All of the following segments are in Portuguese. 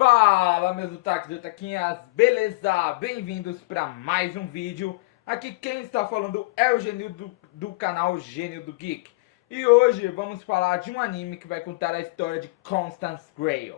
Fala meus otakus e otaquinhas, beleza? Bem-vindos para mais um vídeo. Aqui quem está falando é o Gênio do canal Gênio do Geek. E hoje vamos falar de um anime que vai contar a história de Constance Grayl.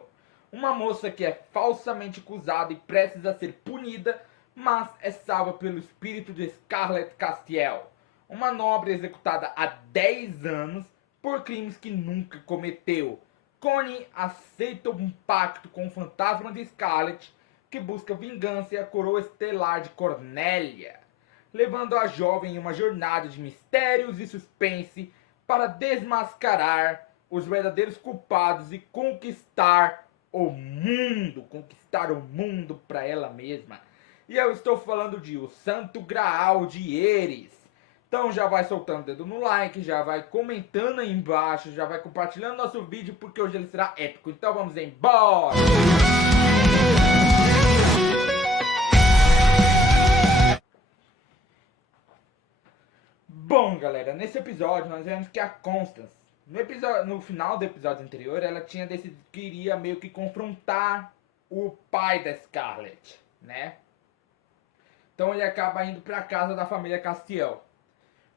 Uma moça que é falsamente acusada e prestes a ser punida, mas é salva pelo espírito de Scarlet Castiel. Uma nobre executada há 10 anos por crimes que nunca cometeu. Connie aceita um pacto com o fantasma de Scarlet, que busca vingança e a coroa estelar de Cornélia, levando a jovem em uma jornada de mistérios e suspense para desmascarar os verdadeiros culpados e conquistar o mundo para ela mesma. E eu estou falando de O Santo Graal de Eris. Então já vai soltando o dedo no like, já vai comentando aí embaixo, já vai compartilhando nosso vídeo, porque hoje ele será épico. Então vamos embora! Bom, galera, nesse episódio nós vemos que a Constance, no final do episódio anterior, ela tinha decidido que iria meio que confrontar o pai da Scarlet, né? Então ele acaba indo para a casa da família Castiel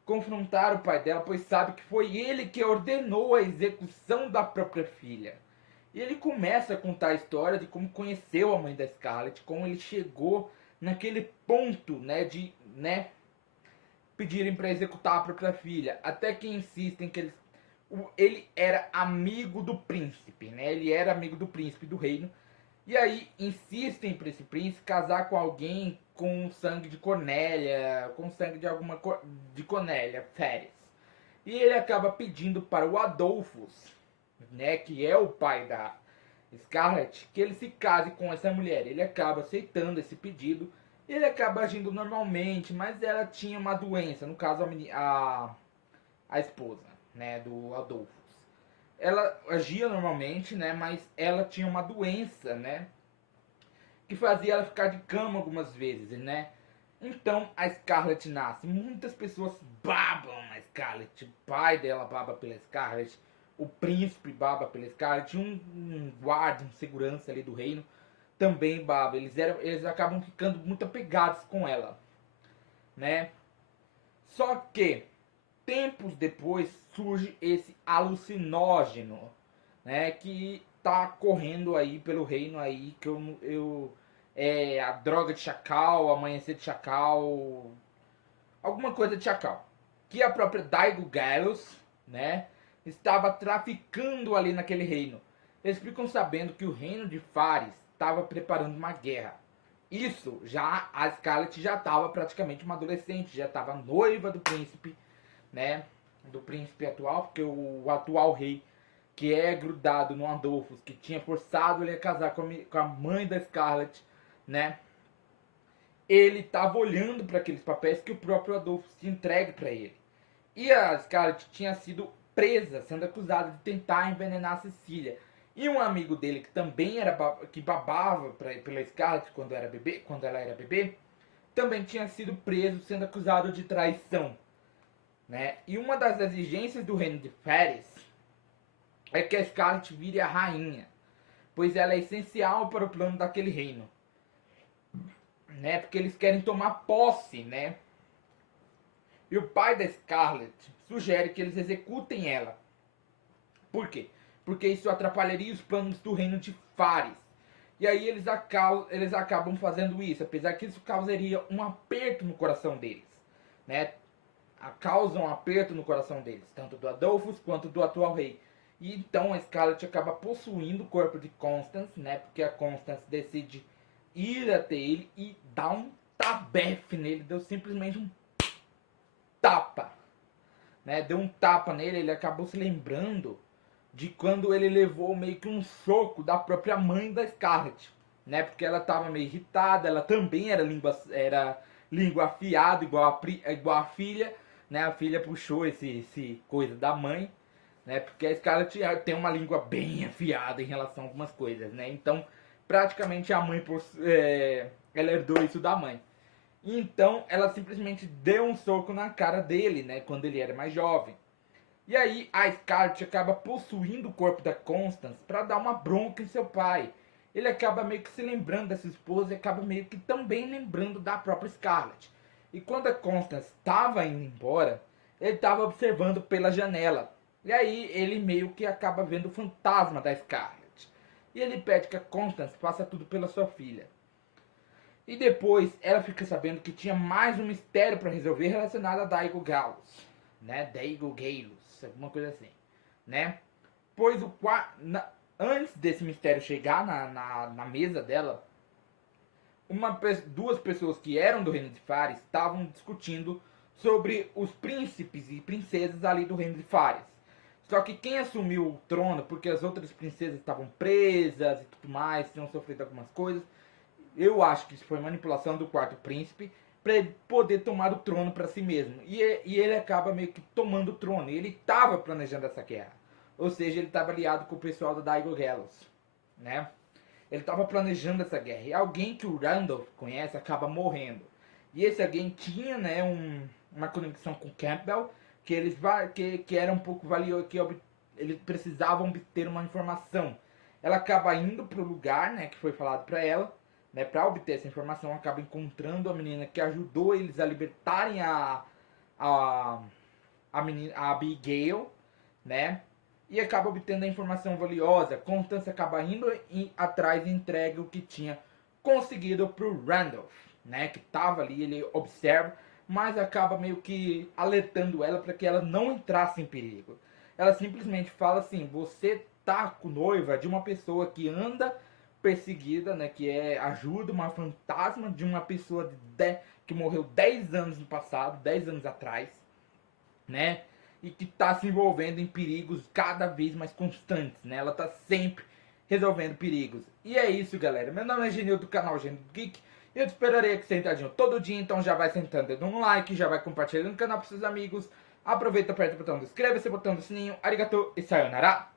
confrontar o pai dela, pois sabe que foi ele que ordenou a execução da própria filha. E ele começa a contar a história de como conheceu a mãe da Scarlet, como ele chegou naquele ponto, de pedirem para executar a própria filha, até que insistem que ele era amigo do príncipe, né? Ele era amigo do príncipe do reino. E aí insistem para esse príncipe casar com alguém com sangue de Cornélia, com sangue de Cornélia, Pheris. E ele acaba pedindo para o Adolphus, né, que é o pai da Scarlet, que ele se case com essa mulher. Ele acaba aceitando esse pedido, ele acaba agindo normalmente, mas ela tinha uma doença, no caso a esposa, né, do Adolphus. Ela agia normalmente, né, mas ela tinha uma doença, né, que fazia ela ficar de cama algumas vezes, né. Então a Scarlet nasce. Muitas pessoas babam a Scarlet. O pai dela baba pela Scarlet. O príncipe baba pela Scarlet. Um guarda, um segurança ali do reino também baba. Eles acabam ficando muito apegados com ela, né. Só que tempos depois surge esse alucinógeno, né, que tá correndo aí pelo reino aí, que a droga de chacal, amanhecer de chacal, alguma coisa de chacal, que a própria Daigo Galus, né, estava traficando ali naquele reino. Eles ficam sabendo que o reino de Faris estava preparando uma guerra. Isso, já a Scarlet já estava praticamente uma adolescente, já estava noiva do príncipe, né, do príncipe atual, porque o atual rei, que é grudado no Adolphus, que tinha forçado ele a casar com a mãe da Scarlet, né, ele estava olhando para aqueles papéis que o próprio Adolphus tinha entregue para ele. E a Scarlet tinha sido presa, sendo acusada de tentar envenenar a Cecília. E um amigo dele, que também que babava pela Scarlet quando ela era bebê, também tinha sido preso, sendo acusado de traição, né? E uma das exigências do reino de Pheris é que a Scarlet vire a rainha, pois ela é essencial para o plano daquele reino, né? Porque eles querem tomar posse, né? E o pai da Scarlet sugere que eles executem ela. Por quê? Porque isso atrapalharia os planos do reino de Faris. E aí eles acabam fazendo isso, apesar que isso causaria um aperto no coração deles, né? Causa um aperto no coração deles, tanto do Adolphus quanto do atual rei. E então a Scarlet acaba possuindo o corpo de Constance, né? Porque a Constance decide ir até ele e dar um tabefe nele, deu simplesmente um tapa, né? Deu um tapa nele, ele acabou se lembrando de quando ele levou meio que um soco da própria mãe da Scarlet, né? Porque ela estava meio irritada, ela também era língua afiada, igual a filha, né? A filha puxou esse coisa da mãe, né? Porque a Scarlet tem uma língua bem afiada em relação a algumas coisas, né? Então, praticamente a mãe, ela herdou isso da mãe. Então, ela simplesmente deu um soco na cara dele, né? Quando ele era mais jovem. E aí a Scarlet acaba possuindo o corpo da Constance para dar uma bronca em seu pai. ele acaba meio que se lembrando dessa esposa e acaba meio que também lembrando da própria Scarlett. E quando a Constance estava indo embora, ele estava observando pela janela. E aí ele meio que acaba vendo o fantasma da Scarlett. E ele pede que a Constance faça tudo pela sua filha. E depois ela fica sabendo que tinha mais um mistério para resolver relacionado a Daigo Galus, né? Daigo Galus, alguma coisa assim, né? Pois antes desse mistério chegar na mesa dela, duas pessoas que eram do Reino de Fares estavam discutindo sobre os príncipes e princesas ali do Reino de Fares. Só que quem assumiu o trono, porque as outras princesas estavam presas e tudo mais, tinham sofrido algumas coisas, eu acho que isso foi manipulação do quarto príncipe para ele poder tomar o trono para si mesmo. E ele acaba meio que tomando o trono. E ele estava planejando essa guerra. Ou seja, ele estava aliado com o pessoal da Daigo Galus, né? Ele estava planejando essa guerra. E alguém que o Randolph conhece acaba morrendo. E esse alguém tinha, né, uma conexão com Campbell, que era um pouco valioso, que eles precisavam obter uma informação. Ela acaba indo pro lugar, né, que foi falado para ela, né, para obter essa informação, acaba encontrando a menina que ajudou eles a libertarem a menina, a Abigail, né? E acaba obtendo a informação valiosa. Constance acaba indo atrás e entrega o que tinha conseguido pro Randolph, né? Que tava ali, ele observa, mas acaba meio que alertando ela para que ela não entrasse em perigo. Ela simplesmente fala assim: você tá com noiva de uma pessoa que anda perseguida, né, que ajuda uma fantasma de uma pessoa que morreu 10 anos no passado, 10 anos atrás, né, e que está se envolvendo em perigos cada vez mais constantes, né, ela está sempre resolvendo perigos. E é isso, galera, meu nome é Genil do canal Genil Geek, e eu te esperarei aqui sentadinho todo dia, então já vai sentando, dando um like, já vai compartilhando o canal para seus amigos, aproveita, aperta o botão do inscreva-se, botão do sininho, arigatou e sayonara!